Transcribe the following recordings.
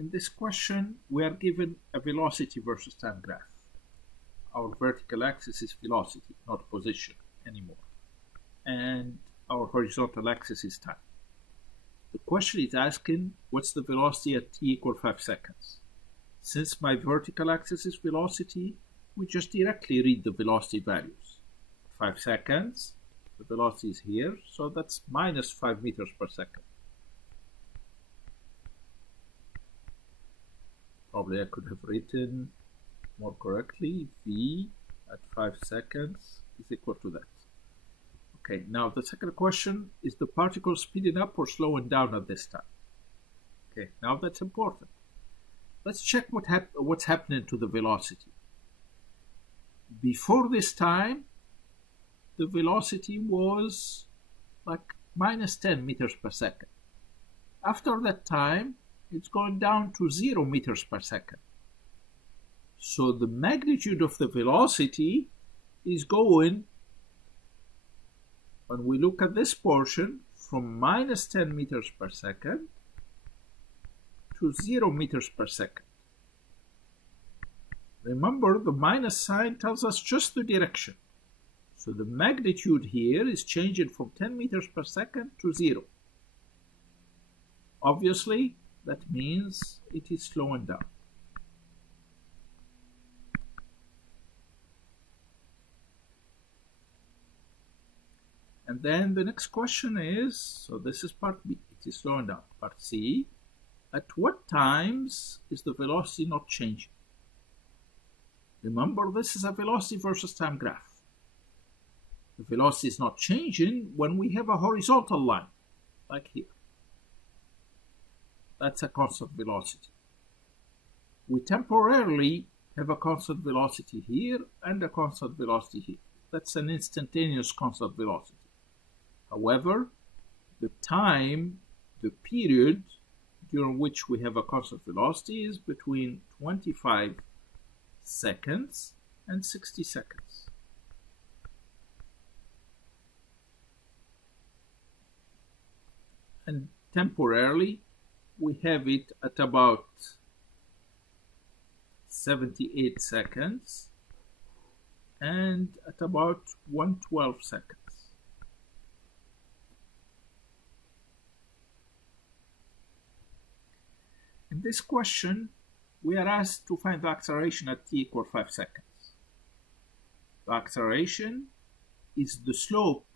In this question, we are given a velocity versus time graph. Our vertical axis is velocity, not position anymore. And our horizontal axis is time. The question is asking, what's the velocity at t equal 5 seconds? Since my vertical axis is velocity, we just directly read the velocity values. 5 seconds, the velocity is here, so that's minus 5 meters per second. Probably I could have written more correctly, v at 5 seconds is equal to that. Okay, now the second question is the particle speeding up or slowing down at this time? Okay, now that's important. Let's check what's happening to the velocity. Before this time, the velocity was like minus 10 meters per second. After that time, it's going down to 0 meters per second. So the magnitude of the velocity is going, when we look at this portion, from minus 10 meters per second to 0 meters per second. Remember, the minus sign tells us just the direction. So the magnitude here is changing from 10 meters per second to 0. Obviously, that means it is slowing down. And then the next question is, so this is part B, it is slowing down. Part C, at what times is the velocity not changing? Remember, this is a velocity versus time graph. The velocity is not changing when we have a horizontal line, like here. That's a constant velocity. We temporarily have a constant velocity here and a constant velocity here. That's an instantaneous constant velocity. However, the time, the period during which we have a constant velocity is between 25 seconds and 60 seconds. And temporarily, we have it at about 78 seconds and at about 112 seconds. In this question, we are asked to find the acceleration at t equal 5 seconds. The acceleration is the slope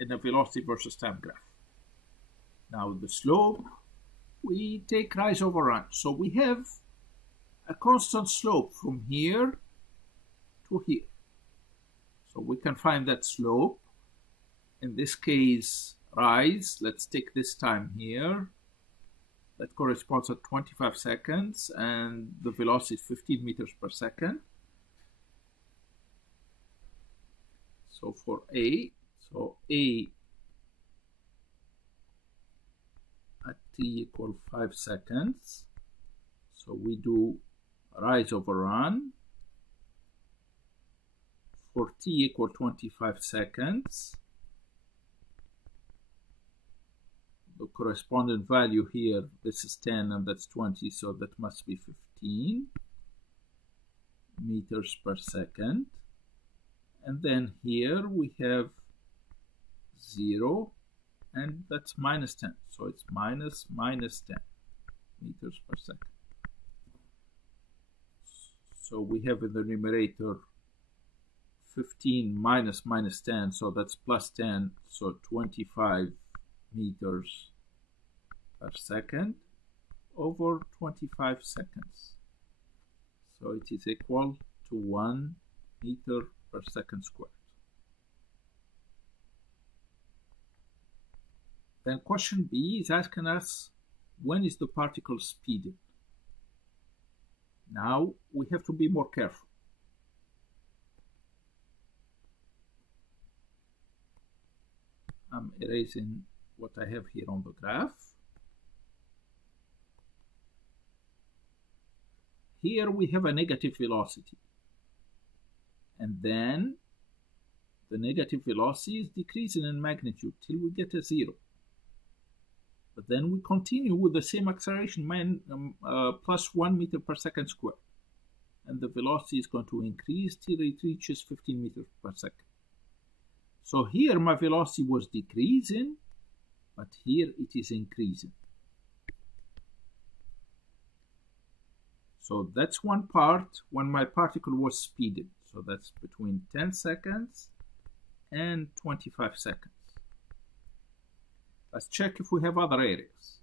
in a velocity versus time graph. Now the slope, we take rise over run. So we have a constant slope from here to here. So we can find that slope. In this case, rise. Let's take this time here. That corresponds to 25 seconds, and the velocity is 15 meters per second. So for A, A at t equal 5 seconds. So we do rise over run. For t equal 25 seconds, the corresponding value here, this is 10 and that's 20, so that must be 15 meters per second. And then here we have 0, and that's minus 10. So it's minus 10 meters per second. So we have in the numerator 15 minus 10, so that's plus 10, so 25 meters per second over 25 seconds. So it is equal to 1 meter per second squared. Then question B is asking us, when is the particle speeding? Now we have to be more careful. I'm erasing what I have here on the graph. Here we have a negative velocity. And then the negative velocity is decreasing in magnitude till we get a 0. But then we continue with the same acceleration, plus 1 meter per second squared. And the velocity is going to increase till it reaches 15 meters per second. So here my velocity was decreasing, but here it is increasing. So that's one part when my particle was speeded. So that's between 10 seconds and 25 seconds. Let's check if we have other areas.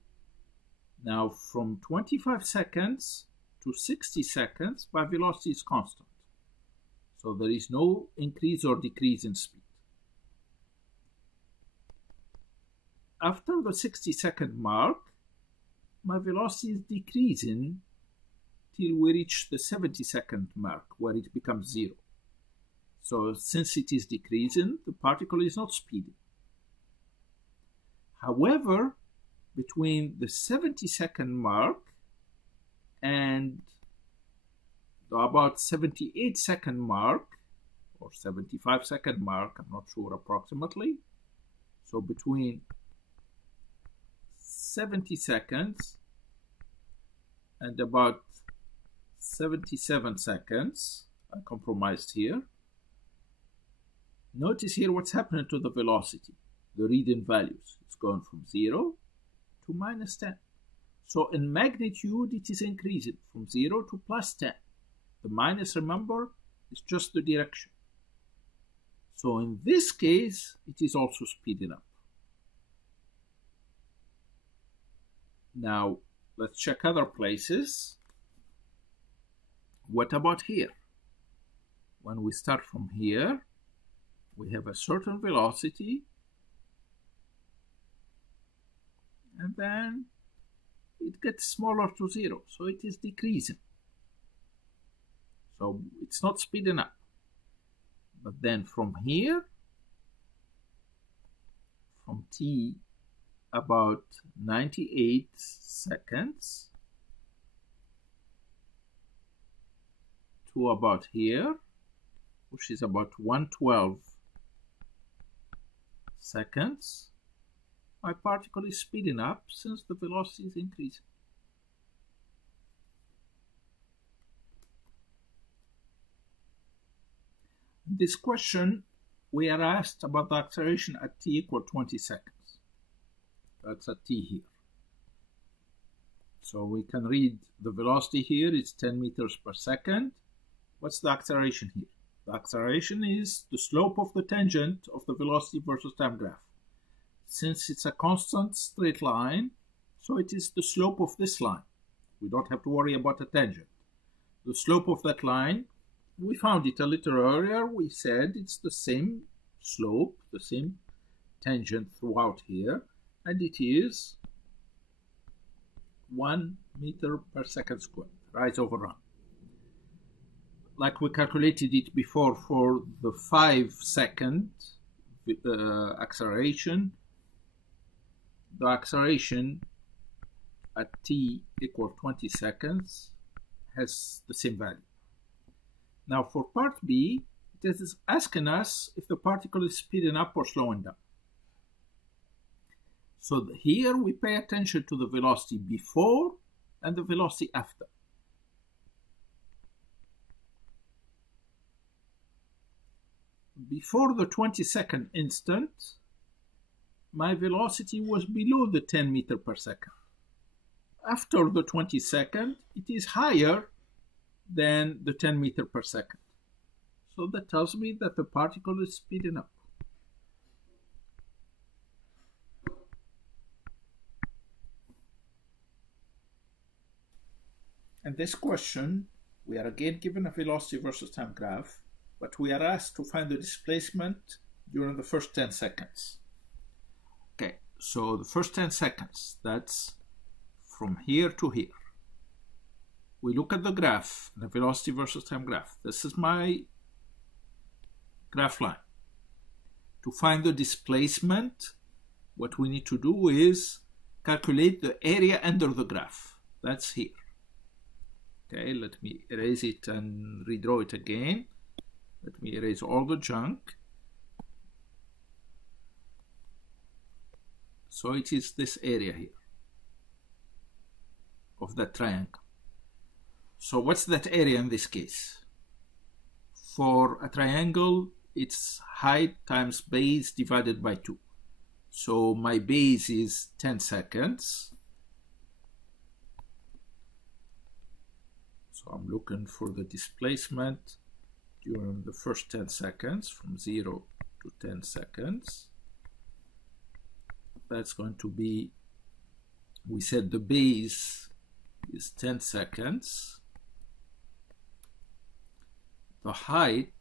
Now from 25 seconds to 60 seconds, my velocity is constant. So there is no increase or decrease in speed. After the 60-second mark, my velocity is decreasing till we reach the 70-second mark, where it becomes 0. So since it is decreasing, the particle is not speeding. However, between the 70-second mark and the about 78-second mark, or 75-second mark, I'm not sure approximately, so between 70 seconds and about 77 seconds, I compromised here. Notice here what's happening to the velocity, the reading values. It's going from 0 to minus 10. So in magnitude, it is increasing from 0 to plus 10. The minus, remember, is just the direction. So in this case, it is also speeding up. Now, let's check other places. What about here? When we start from here, we have a certain velocity, and then it gets smaller to 0, so it is decreasing. So it's not speeding up. But then from here, from t about 98 seconds to about here, which is about 112 seconds, my particle is speeding up since the velocity is increasing. In this question, we are asked about the acceleration at t equal 20 seconds. That's at t here. So we can read the velocity here, it's 10 meters per second. What's the acceleration here? The acceleration is the slope of the tangent of the velocity versus time graph. Since it's a constant straight line, so it is the slope of this line. We don't have to worry about a tangent. The slope of that line, we found it a little earlier. We said it's the same slope, the same tangent throughout here, and it is 1 meter per second squared, rise over run. Like we calculated it before for the 5-second acceleration, the acceleration at t equal 20 seconds has the same value. Now for part B, it is asking us if the particle is speeding up or slowing down. So here we pay attention to the velocity before and the velocity after. Before the 20-second instant, my velocity was below the 10 meter per second. After the 20-second, it is higher than the 10 meter per second. So that tells me that the particle is speeding up. In this question, we are again given a velocity versus time graph, but we are asked to find the displacement during the first 10 seconds. Okay, so the first 10 seconds, that's from here to here. We look at the graph, the velocity versus time graph. This is my graph line. To find the displacement, what we need to do is calculate the area under the graph. That's here. Okay, let me erase it and redraw it again. Let me erase all the junk. So it is this area here. of that triangle. So what's that area in this case? For a triangle, it's height times base divided by 2. So my base is 10 seconds. So I'm looking for the displacement during the first 10 seconds, from 0 to 10 seconds. That's going to be, we said the base is 10 seconds. The height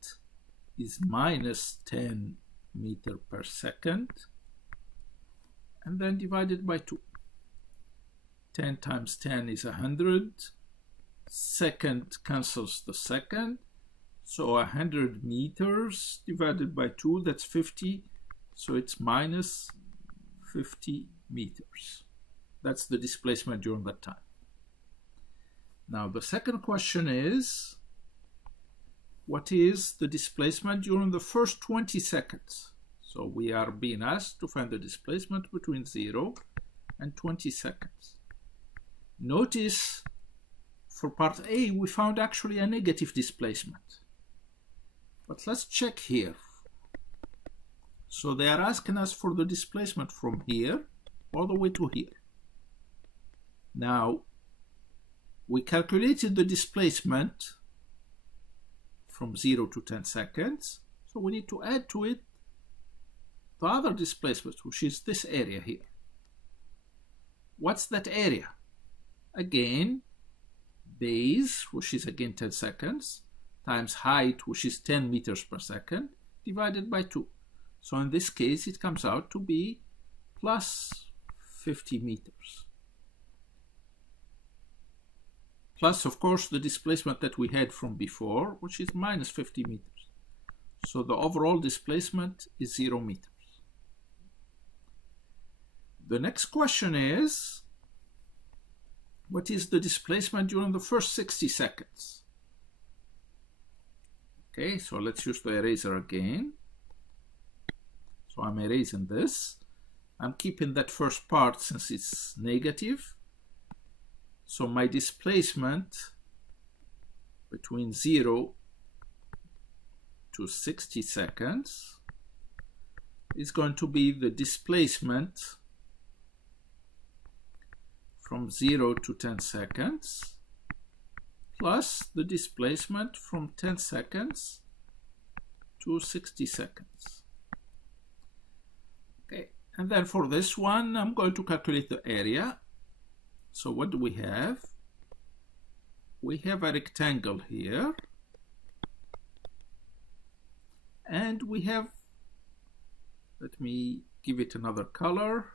is minus 10 meters per second, and then divided by 2. 10 times 10 is 100. Second cancels the second. So 100 meters divided by 2, that's 50. So it's minus 50 meters. That's the displacement during that time. Now the second question is, what is the displacement during the first 20 seconds? So we are being asked to find the displacement between 0 and 20 seconds. Notice for part A, we found actually a negative displacement. But let's check here. So they are asking us for the displacement from here all the way to here. Now, we calculated the displacement from 0 to 10 seconds. So we need to add to it the other displacement, which is this area here. What's that area? Again, base, which is again 10 seconds, times height, which is 10 meters per second, divided by 2. So in this case, it comes out to be plus 50 meters. Plus, of course, the displacement that we had from before, which is minus 50 meters. So the overall displacement is 0 meters. The next question is, what is the displacement during the first 60 seconds? Okay, so let's use the eraser again. So I'm erasing this. I'm keeping that first part since it's negative. So my displacement between 0 to 60 seconds is going to be the displacement from 0 to 10 seconds plus the displacement from 10 seconds to 60 seconds. Okay, and then for this one, I'm going to calculate the area. So what do we have? We have a rectangle here, and we have, let me give it another color,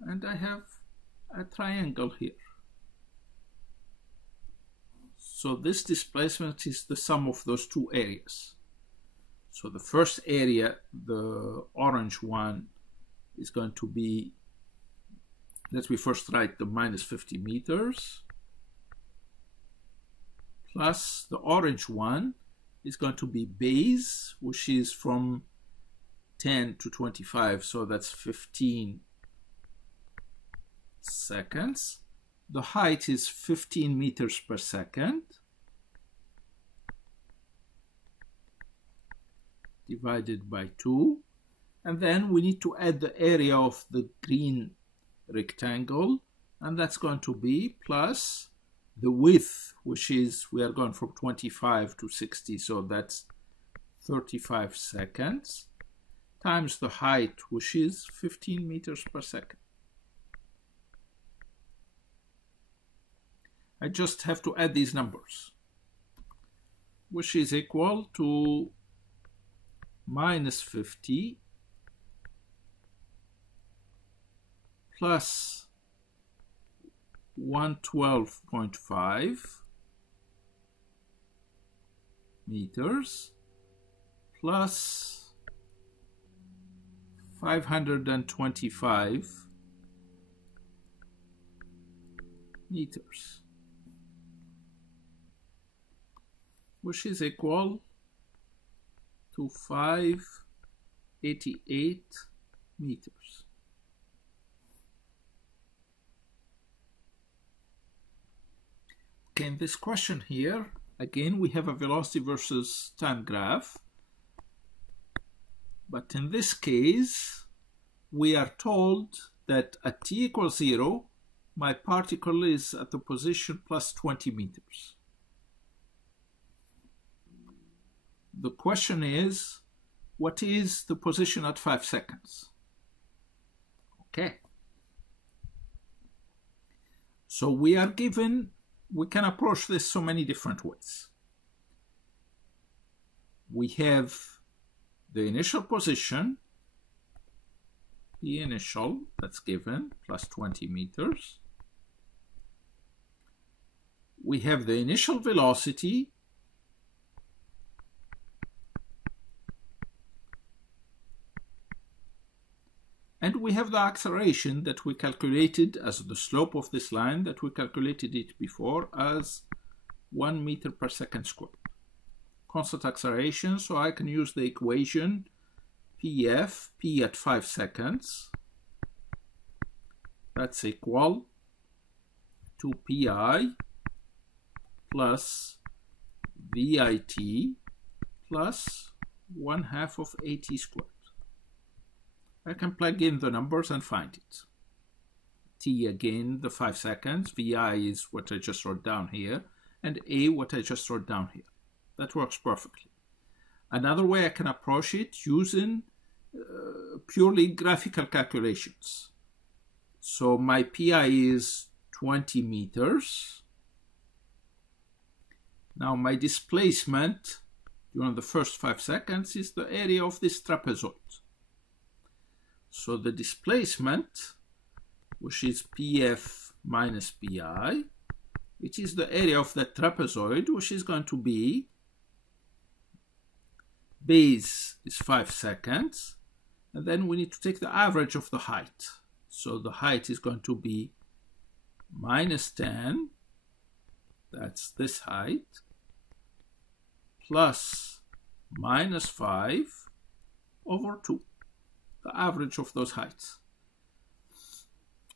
and I have a triangle here. So this displacement is the sum of those two areas. So the first area, the orange one, is going to be, let me first write the minus 50 meters, plus the orange one is going to be base, which is from 10 to 25, so that's 15 seconds. The height is 15 meters per second, divided by 2. And then we need to add the area of the green rectangle, and that's going to be plus the width, which is, we are going from 25 to 60, so that's 35 seconds, times the height, which is 15 meters per second. I just have to add these numbers, which is equal to minus 50 plus 112.5 meters plus 525 meters, which is equal to 588 meters. Okay, in this question here, again, we have a velocity versus time graph. But in this case, we are told that at t equals 0, my particle is at the position plus 20 meters. The question is, what is the position at 5 seconds? Okay. So we are given, we can approach this so many different ways. We have the initial position, the initial, that's given, plus 20 meters. We have the initial velocity, and we have the acceleration that we calculated as the slope of this line, that we calculated it before as 1 meter per second squared. Constant acceleration, so I can use the equation PF, P at 5 seconds, that's equal to PI plus VIT plus 1/2 of AT squared. I can plug in the numbers and find it. T again, the 5 seconds, VI is what I just wrote down here, and A what I just wrote down here. That works perfectly. Another way I can approach it using purely graphical calculations. So my PI is 20 meters. Now my displacement during the first 5 seconds is the area of this trapezoid. So the displacement, which is PF minus PI, it is the area of the trapezoid, which is going to be, base is 5 seconds, and then we need to take the average of the height. So the height is going to be minus 10, that's this height, plus minus 5 over 2, the average of those heights.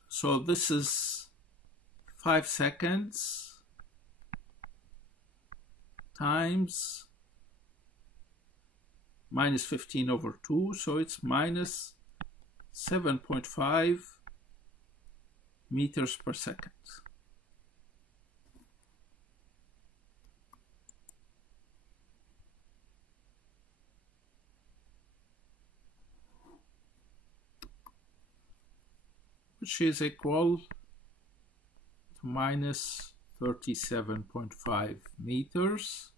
So this is 5 seconds times minus 15 over 2, so it's minus 7.5 meters per second. Which is equal to minus 37.5 meters.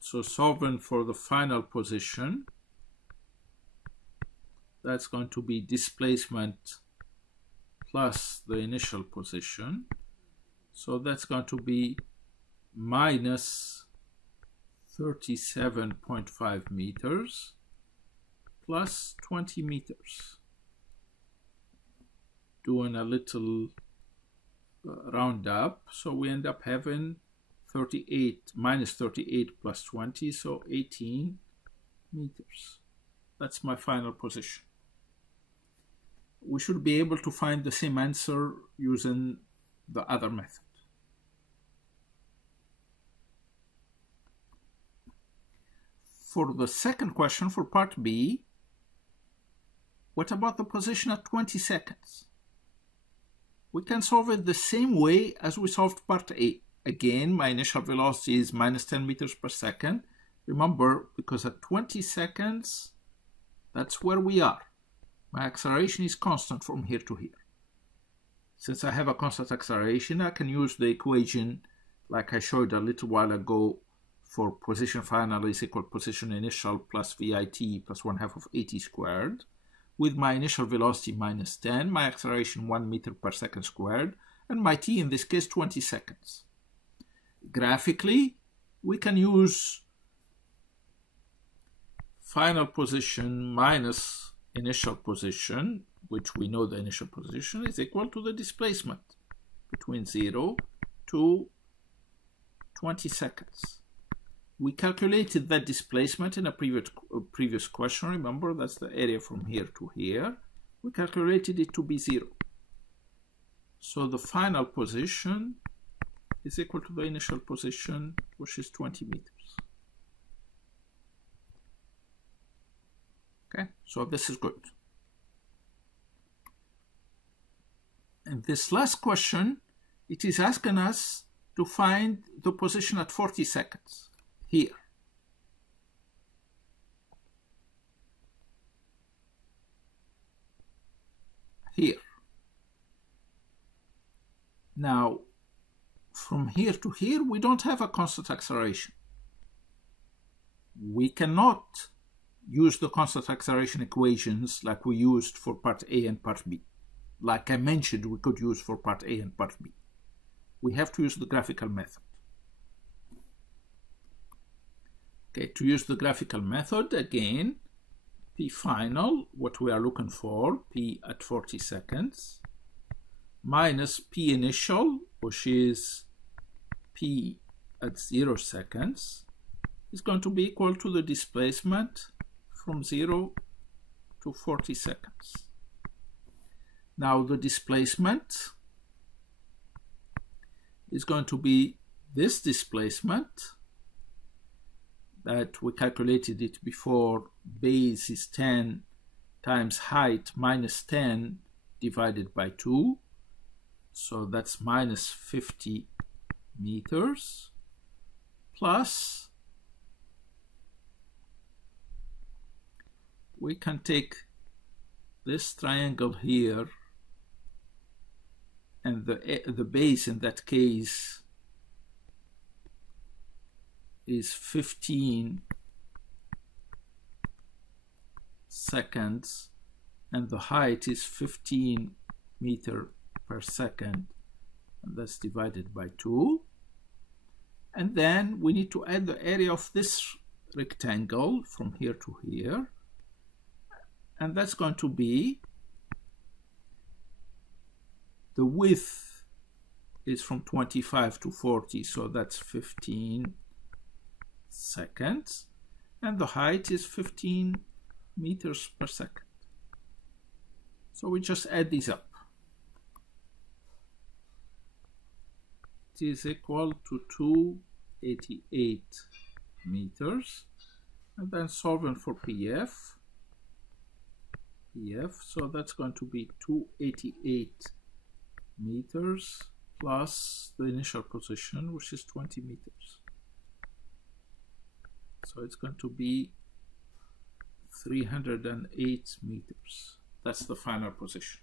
So solving for the final position, that's going to be displacement plus the initial position. So that's going to be minus 37.5 meters plus 20 meters. Doing a little round up, so we end up having 38 minus 38 plus 20, so 18 meters. That's my final position. We should be able to find the same answer using the other method. For the second question, for part B, what about the position at 20 seconds? We can solve it the same way as we solved part A. Again, my initial velocity is minus 10 meters per second. Remember, because at 20 seconds, that's where we are. My acceleration is constant from here to here. Since I have a constant acceleration, I can use the equation like I showed a little while ago for position final is equal position initial plus VIT plus 1/2 of AT squared. With my initial velocity minus 10, my acceleration 1 meter per second squared, and my t in this case 20 seconds. Graphically, we can use final position minus initial position, which we know the initial position is equal to the displacement between 0 to 20 seconds. We calculated that displacement in a previous question. Remember, that's the area from here to here. We calculated it to be 0. So the final position is equal to the initial position, which is 20 meters. Okay, so this is good. And this last question, it is asking us to find the position at 40 seconds, here. Here. Now, from here to here, we don't have a constant acceleration. We cannot use the constant acceleration equations like we used for part A and part B. Like I mentioned, we could use for part A and part B. We have to use the graphical method. Okay, to use the graphical method, again, P final, what we are looking for, P at 40 seconds, minus P initial, which is P at 0 seconds, is going to be equal to the displacement from 0 to 40 seconds. Now the displacement is going to be this displacement that we calculated it before. Base is 10 times height minus 10 divided by 2. So that's minus 50 meters plus, we can take this triangle here, and the base in that case is 15 seconds, and the height is 15 meters per second, and that's divided by 2. And then we need to add the area of this rectangle from here to here, and that's going to be, the width is from 25 to 40, so that's 15 seconds, and the height is 15 meters per second. So we just add these up. It is equal to 288 meters, and then solving for PF, so that's going to be 288 meters plus the initial position, which is 20 meters. So it's going to be 308 meters. That's the final position.